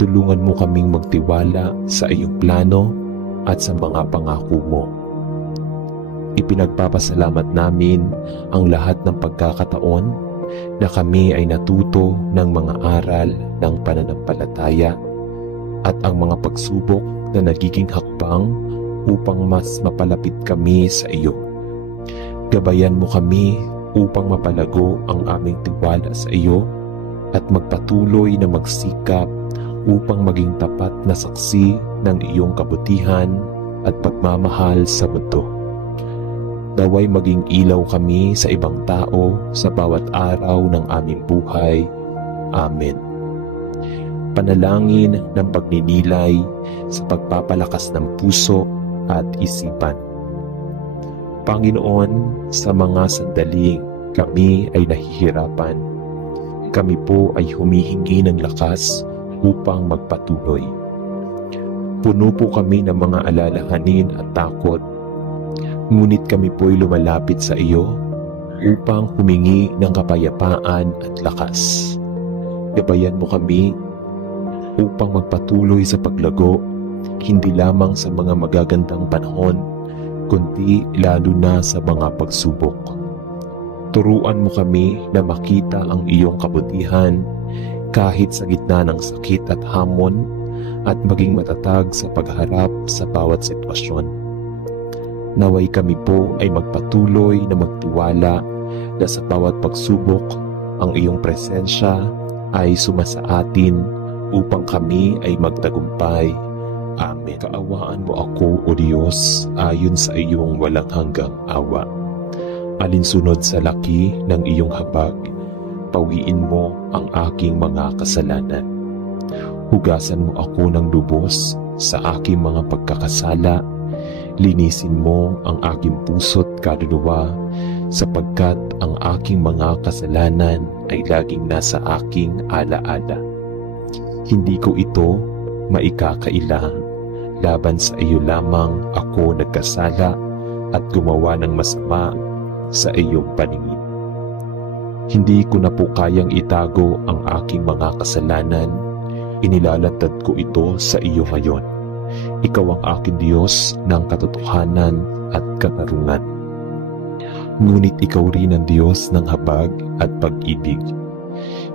tulungan mo kaming magtiwala sa iyong plano at sa mga pangako mo. Ipinagpapasalamat namin ang lahat ng pagkakataon na kami ay natuto ng mga aral ng pananampalataya at ang mga pagsubok na nagiging hakbang upang mas mapalapit kami sa iyo. Gabayan mo kami upang mapalago ang aming tiwala sa iyo at magpatuloy na magsikap upang maging tapat na saksi ng iyong kabutihan at pagmamahal sa mundo. Naway maging ilaw kami sa ibang tao sa bawat araw ng aming buhay. Amen. Panalangin ng pagninilay sa pagpapalakas ng puso at isipan. Panginoon, sa mga sandaling kami ay nahihirapan, kami po ay humihingi ng lakas upang magpatuloy. Puno po kami ng mga alalahanin at takot, ngunit kami po'y lumalapit sa iyo upang humingi ng kapayapaan at lakas. Gabayan mo kami upang magpatuloy sa paglago, hindi lamang sa mga magagandang panahon, kundi lalo na sa mga pagsubok. Turuan mo kami na makita ang iyong kabutihan kahit sa gitna ng sakit at hamon, at maging matatag sa pagharap sa bawat sitwasyon. Naway kami po ay magpatuloy na magtiwala na sa bawat pagsubok ang iyong presensya ay sumasa atin upang kami ay magtagumpay. Amen. Kaawaan mo ako, O Diyos, ayon sa iyong walang hanggang awa. Alinsunod sa laki ng iyong habag, pawiin mo ang aking mga kasalanan. Hugasan mo ako ng lubos sa aking mga pagkakasala. Linisin mo ang aking puso't kaluluwa, sapagkat ang aking mga kasalanan ay laging nasa aking alaala. Hindi ko ito maikakaila. Laban sa iyo lamang ako nagkasala at gumawa ng masama sa iyong paningin. Hindi ko na po kayang itago ang aking mga kasalanan. Inilalatad ko ito sa iyo ngayon. Ikaw ang aking Diyos ng katotohanan at katarungan. Ngunit ikaw rin ang Diyos ng habag at pag-ibig.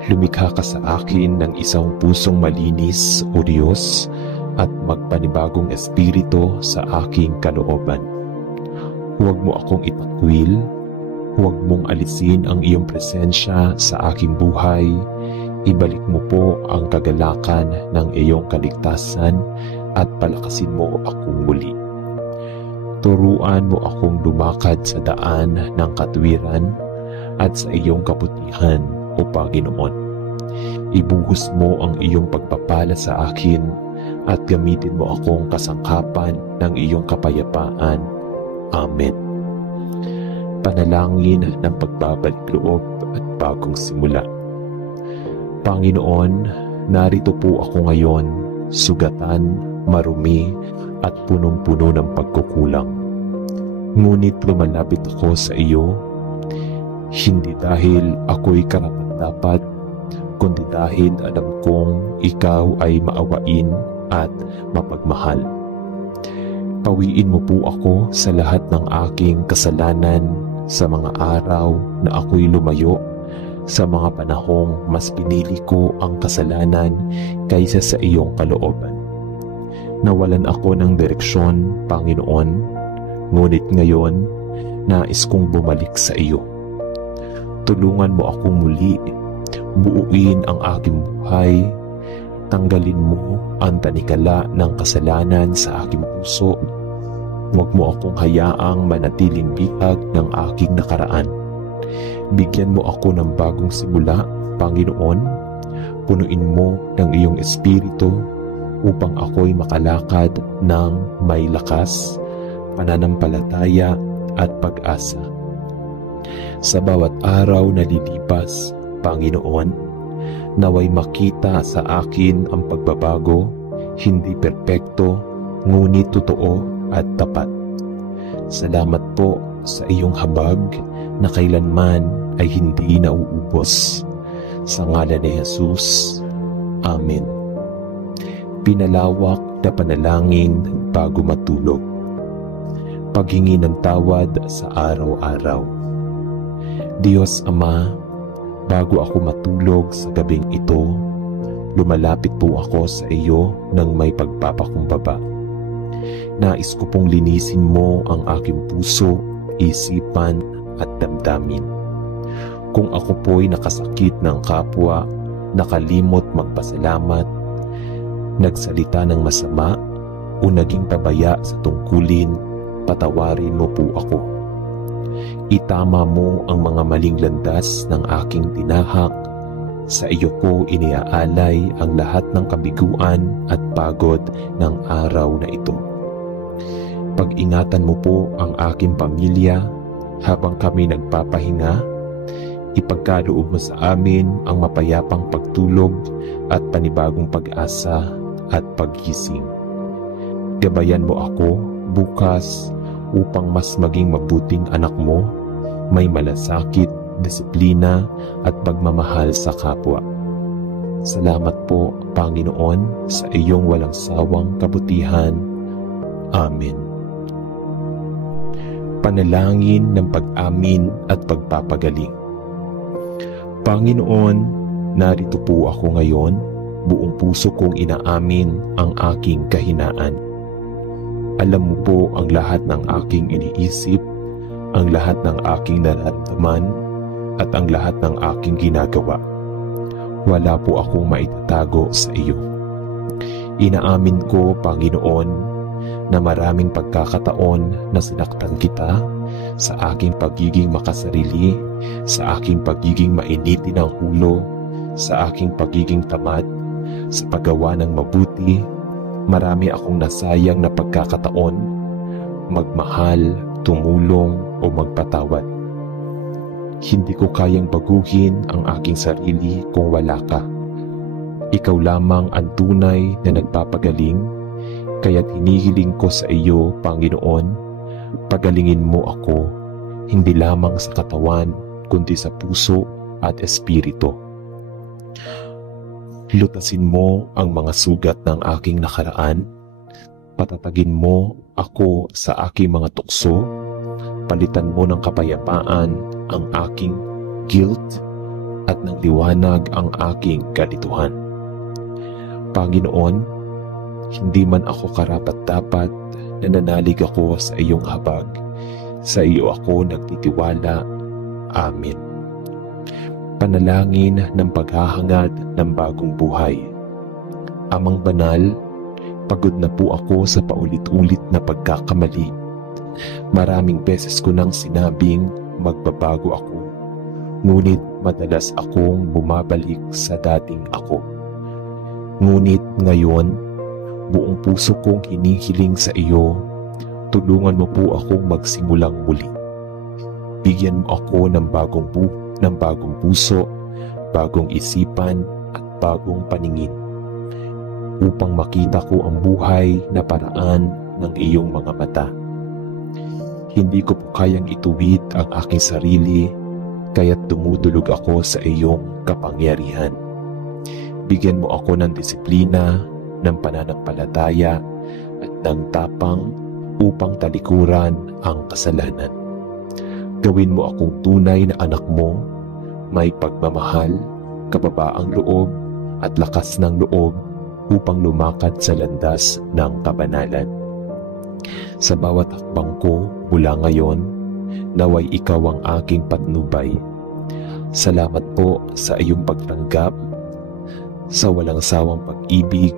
Lumikha ka sa akin ng isang pusong malinis, O Diyos, at magpanibagong espiritu sa aking kalooban. Huwag mo akong itakwil, huwag mong alisin ang iyong presensya sa aking buhay. Ibalik mo po ang kagalakan ng iyong kaligtasan at palakasin mo akong muli. Turuan mo akong lumakad sa daan ng katwiran at sa iyong kabutihan, O Panginoon. Ibuhos mo ang iyong pagpapala sa akin at gamitin mo akong kasangkapan ng iyong kapayapaan. Amen. Panalangin ng pagbabalik loob at bagong simula. Panginoon, narito po ako ngayon, sugatan, marumi, at punong-puno ng pagkukulang. Ngunit lumalapit ako sa iyo, hindi dahil ako'y karapat-dapat, kundi dahil alam kong ikaw ay maawain at mapagmahal. Pawiin mo po ako sa lahat ng aking kasalanan sa mga araw na ako'y lumayo, sa mga panahong mas pinili ko ang kasalanan kaysa sa iyong kalooban. Nawalan ako ng direksyon, Panginoon, ngunit ngayon, nais kong bumalik sa iyo. Tulungan mo akong muli, buuin ang aking buhay, tanggalin mo ang tanikala ng kasalanan sa aking puso. Huwag mo akong hayaang manatiling bihag ng aking nakaraan. Bigyan mo ako ng bagong simula, Panginoon. Punuin mo ng iyong espiritu upang ako'y makalakad ng may lakas, pananampalataya at pag-asa. Sa bawat araw na lilipas, Panginoon, naway makita sa akin ang pagbabago, hindi perpekto, ngunit totoo at tapat. Salamat po sa iyong habag na kailanman ay hindi nauubos. Sa ngalan ni Jesus, Amen. Pinalawak na panalangin bago matulog. Paghingi ng tawad sa araw-araw. Diyos Ama, bago ako matulog sa gabing ito, lumalapit po ako sa iyo ng may pagpapakumbaba. Nais ko pong linisin mo ang aking puso, isipan at damdamin. Kung ako po'y nakasakit ng kapwa, nakalimot magpasalamat, nagsalita ng masama, o naging pabaya sa tungkulin, patawarin mo po ako. Itama mo ang mga maling landas ng aking tinahak. Sa iyo ko iniaalay ang lahat ng kabiguan at pagod ng araw na ito. Pag-ingatan mo po ang aking pamilya habang kami nagpapahinga. Ipagkaloob mo sa amin ang mapayapang pagtulog at panibagong pag-asa at paggising. Gabayan mo ako bukas upang mas maging mabuting anak mo, may malasakit, disiplina at pagmamahal sa kapwa. Salamat po, Panginoon, sa iyong walang sawang kabutihan. Amen. Panalangin ng pag-amin at pagpapagaling. Panginoon, narito po ako ngayon, buong puso kong inaamin ang aking kahinaan. Alam mo po ang lahat ng aking iniisip, ang lahat ng aking nararamdaman, at ang lahat ng aking ginagawa. Wala po akong maitatago sa iyo. Inaamin ko, Panginoon, na maraming pagkakataon na sinaktan kita sa aking pagiging makasarili, sa aking pagiging mainitin ng ulo, sa aking pagiging tamad, sa paggawa ng mabuti. Marami akong nasayang na pagkakataon, magmahal, tumulong o magpatawad. Hindi ko kayang baguhin ang aking sarili kung wala ka. Ikaw lamang ang tunay na nagpapagaling, kaya't hinihiling ko sa iyo, Panginoon, pagalingin mo ako, hindi lamang sa katawan, kundi sa puso, at espiritu. Lutasin mo ang mga sugat ng aking nakaraan. Patatagin mo ako sa aking mga tukso. Palitan mo ng kapayapaan ang aking guilt at ng liwanag ang aking kalituhan. Panginoon, hindi man ako karapat-dapat, nananalig ako sa iyong habag. Sa iyo ako nagtitiwala. Amen. Panalangin ng paghahangad ng bagong buhay. Amang banal, pagod na po ako sa paulit-ulit na pagkakamali. Maraming beses ko nang sinabing magbabago ako, ngunit madalas akong bumabalik sa dating ako. Ngunit ngayon, buong puso kong hinihiling sa iyo, tulungan mo po akong magsimulang muli. Bigyan mo ako ng bagong puso, bagong isipan at bagong paningin, upang makita ko ang buhay na paraan ng iyong mga mata. Hindi ko po kayang ituwid ang aking sarili, kaya't dumudulog ako sa iyong kapangyarihan. Bigyan mo ako ng disiplina, ng pananampalataya at ng tapang upang talikuran ang kasalanan. Gawin mo akong tunay na anak mo, may pagmamahal, kababaang loob at lakas ng loob upang lumakad sa landas ng kabanalan. Sa bawat hakbang ko mula ngayon, naway ikaw ang aking patnubay. Salamat po sa iyong pagtanggap, sa walang sawang pag-ibig.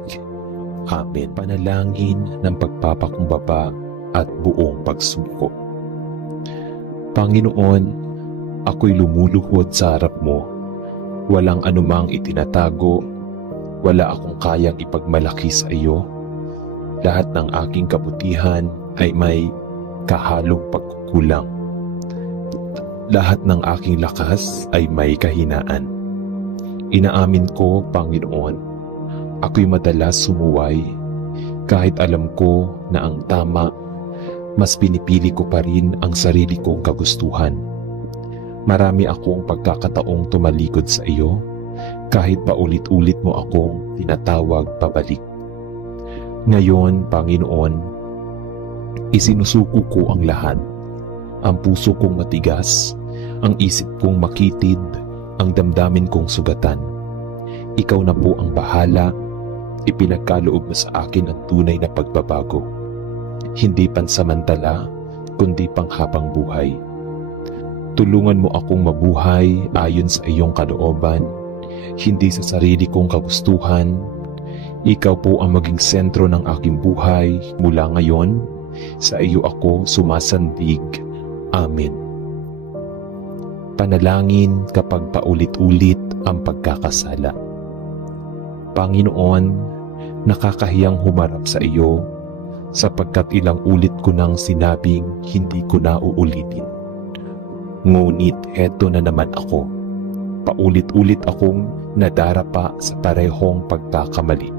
Amen. Panalangin ng pagpapakumbaba at buong pagsuko. Panginoon, ako'y lumuluhod sa harap mo. Walang anumang itinatago, wala akong kayang ipagmalaki sa iyo. Lahat ng aking kabutihan ay may kahalong pagkukulang. Lahat ng aking lakas ay may kahinaan. Inaamin ko, Panginoon, ako'y madalas sumuway. Kahit alam ko na ang tama, mas pinipili ko pa rin ang sarili kong kagustuhan. Marami akong pagkakataong tumalikod sa iyo, kahit paulit-ulit mo akong tinatawag pabalik. Ngayon, Panginoon, isinusuko ko ang lahat. Ang puso kong matigas, ang isip kong makitid, ang damdamin kong sugatan. Ikaw na po ang bahala. Ipinagkaloob mo sa akin ang tunay na pagbabago. Hindi pansamantala, kundi panghabang buhay. Tulungan mo akong mabuhay ayon sa iyong kalooban, hindi sa sarili kong kagustuhan. Ikaw po ang maging sentro ng aking buhay mula ngayon. Sa iyo ako sumasandig. Amen. Panalangin kapag paulit-ulit ang pagkakasala. Panginoon, nakakahiyang humarap sa iyo sapagkat ilang ulit ko nang sinabing hindi ko na uulitin. Ngunit eto na naman ako. Paulit-ulit akong nadarapa sa parehong pagkakamali.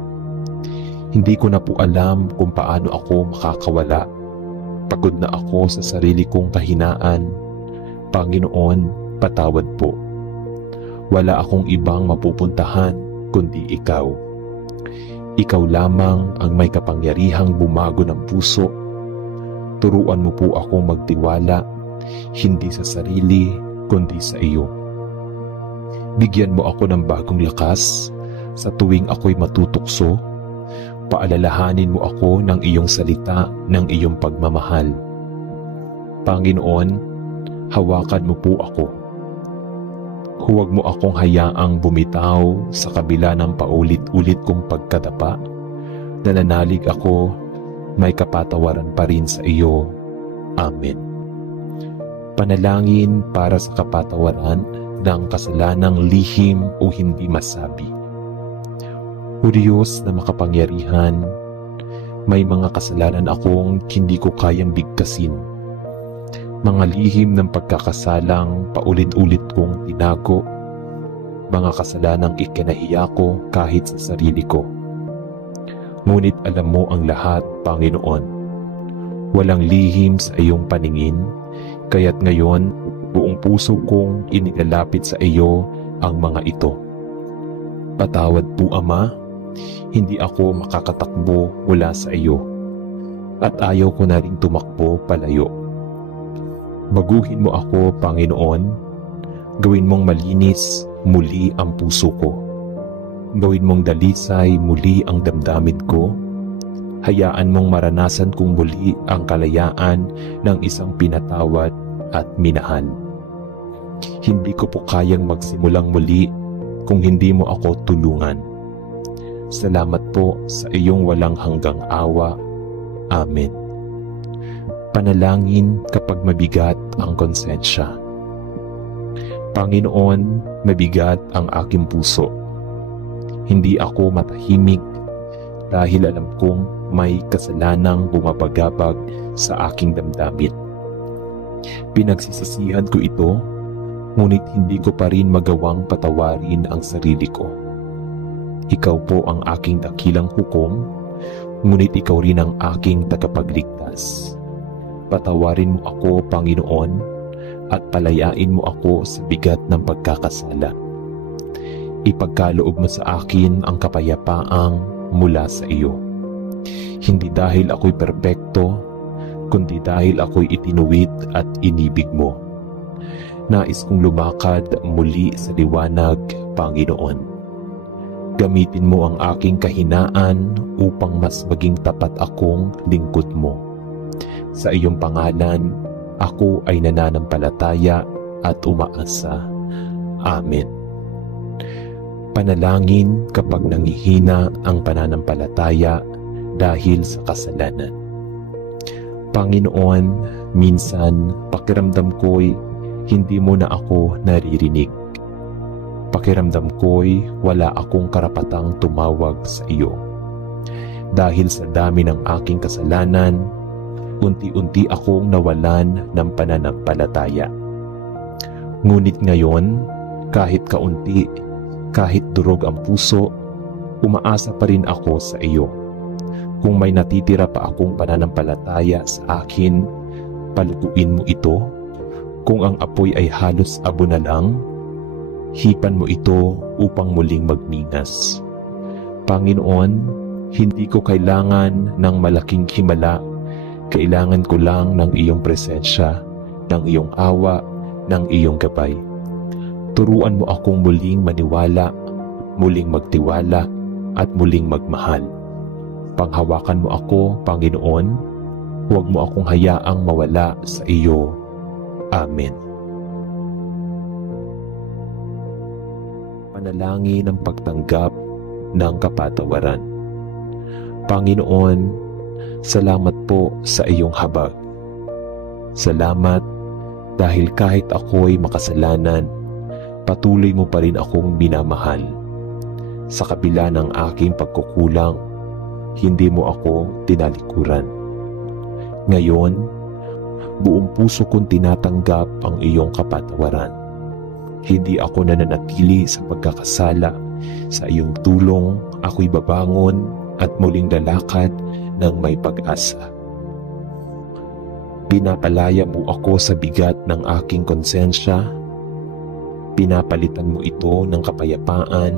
Hindi ko na po alam kung paano ako makakawala. Pagod na ako sa sarili kong kahinaan. Panginoon, patawad po. Wala akong ibang mapupuntahan kundi ikaw. Ikaw lamang ang may kapangyarihang bumago ng puso. Turuan mo po akong magtiwala, hindi sa sarili kundi sa iyo. Bigyan mo ako ng bagong lakas sa tuwing ako'y matutukso. Paalalahanin mo ako ng iyong salita, ng iyong pagmamahal. Panginoon, hawakan mo po ako. Huwag mo akong hayaang bumitaw sa kabila ng paulit-ulit kong pagkadapa. Nananalig ako, may kapatawaran pa rin sa iyo. Amen. Panalangin para sa kapatawaran ng kasalanang lihim o hindi masabi. O Diyos na makapangyarihan, may mga kasalanan akong hindi ko kayang bigkasin. Mga lihim ng pagkakasalang paulit-ulit kong tinago, mga kasalanang ikinahiya ko kahit sa sarili ko. Ngunit alam mo ang lahat, Panginoon. Walang lihim sa iyong paningin, kaya't ngayon buong puso kong inilalapit sa iyo ang mga ito. Patawad po, Ama, hindi ako makakatakbo mula sa iyo at ayaw ko na rin tumakbo palayo. Baguhin mo ako, Panginoon, gawin mong malinis muli ang puso ko. Gawin mong dalisay muli ang damdamin ko. Hayaan mong maranasan kong muli ang kalayaan ng isang pinatawad at minahal. Hindi ko po kayang magsimulang muli kung hindi mo ako tulungan. Salamat po sa iyong walang hanggang awa. Amen. Panalangin kapag mabigat ang konsensya. Panginoon, mabigat ang aking puso. Hindi ako matahimik dahil alam kong may kasalanang bumabagabag sa aking damdamin. Pinagsisisihan ko ito, ngunit hindi ko pa rin magawang patawarin ang sarili ko. Ikaw po ang aking dakilang hukom, ngunit ikaw rin ang aking tagapagligtas. Patawarin mo ako, Panginoon, at palayain mo ako sa bigat ng pagkakasala. Ipagkaloob mo sa akin ang kapayapaang mula sa iyo. Hindi dahil ako'y perpekto, kundi dahil ako'y itinuwid at inibig mo. Nais kong lumakad muli sa liwanag, Panginoon. Gamitin mo ang aking kahinaan upang mas maging tapat akong lingkod mo. Sa iyong pangalan, ako ay nananampalataya at umaasa. Amen. Panalangin kapag nangihina ang pananampalataya dahil sa kasalanan. Panginoon, minsan pakiramdam ko'y hindi mo na ako naririnig. Pakiramdam ko'y wala akong karapatang tumawag sa iyo. Dahil sa dami ng aking kasalanan, unti-unti akong nawalan ng pananampalataya. Ngunit ngayon, kahit kaunti, kahit durog ang puso, umaasa pa rin ako sa iyo. Kung may natitira pa akong pananampalataya sa akin, palukuin mo ito. Kung ang apoy ay halos abo na lang, hipan mo ito upang muling magningas. Panginoon, hindi ko kailangan ng malaking himala. Kailangan ko lang ng iyong presensya, ng iyong awa, ng iyong gabay. Turuan mo akong muling maniwala, muling magtiwala, at muling magmahal. Panghawakan mo ako, Panginoon. Huwag mo akong hayaang mawala sa iyo. Amen. Panalangin ng pagtanggap ng kapatawaran. Panginoon, salamat po sa iyong habag. Salamat dahil kahit ako'y makasalanan, patuloy mo pa rin akong minamahal. Sa kabila ng aking pagkukulang, hindi mo ako tinalikuran. Ngayon, buong puso kong tinatanggap ang iyong kapatawaran. Hindi ako nananatili sa pagkakasala. Sa iyong tulong, ako'y babangon at muling lalakad ng may pag-asa. Pinapalaya mo ako sa bigat ng aking konsensya. Pinapalitan mo ito ng kapayapaan.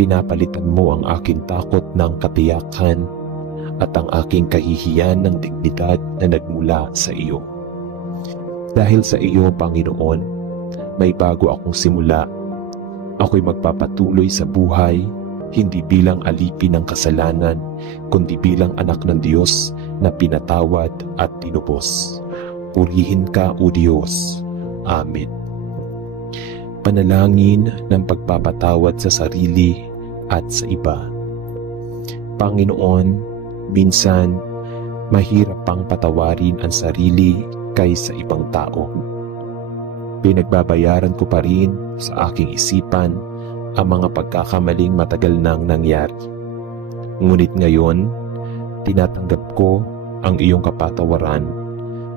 Pinapalitan mo ang aking takot ng katiyakan at ang aking kahihiyan ng dignidad na nagmula sa iyo. Dahil sa iyo, Panginoon, may bago akong simula. Ako'y magpapatuloy sa buhay, hindi bilang alipin ng kasalanan, kundi bilang anak ng Diyos na pinatawad at tinubos. Purihin ka, O Diyos. Amen. Panalangin ng pagpapatawad sa sarili at sa iba. Panginoon, minsan mahirap pang patawarin ang sarili kaysa ibang tao. Pinagbabayaran ko pa rin sa aking isipan ang mga pagkakamaling matagal nang nangyari. Ngunit ngayon, tinatanggap ko ang iyong kapatawaran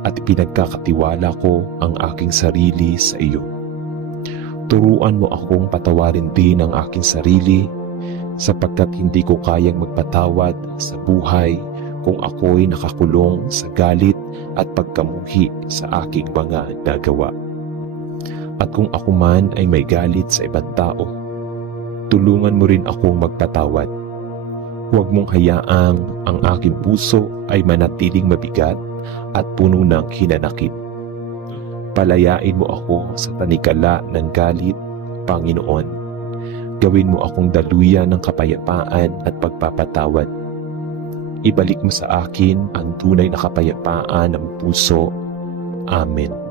at pinagkakatiwala ko ang aking sarili sa iyo. Turuan mo akong patawarin din ang aking sarili sapagkat hindi ko kayang magpatawad sa buhay kung ako'y nakakulong sa galit at pagkamuhi sa aking mga nagawa. At kung ako man ay may galit sa ibang tao, tulungan mo rin akong magpatawad. Huwag mong hayaang ang aking puso ay manatiling mabigat at puno ng hinanakit. Palayain mo ako sa tanikala ng galit, Panginoon. Gawin mo akong daluyan ng kapayapaan at pagpapatawad. Ibalik mo sa akin ang tunay na kapayapaan ng puso. Amen.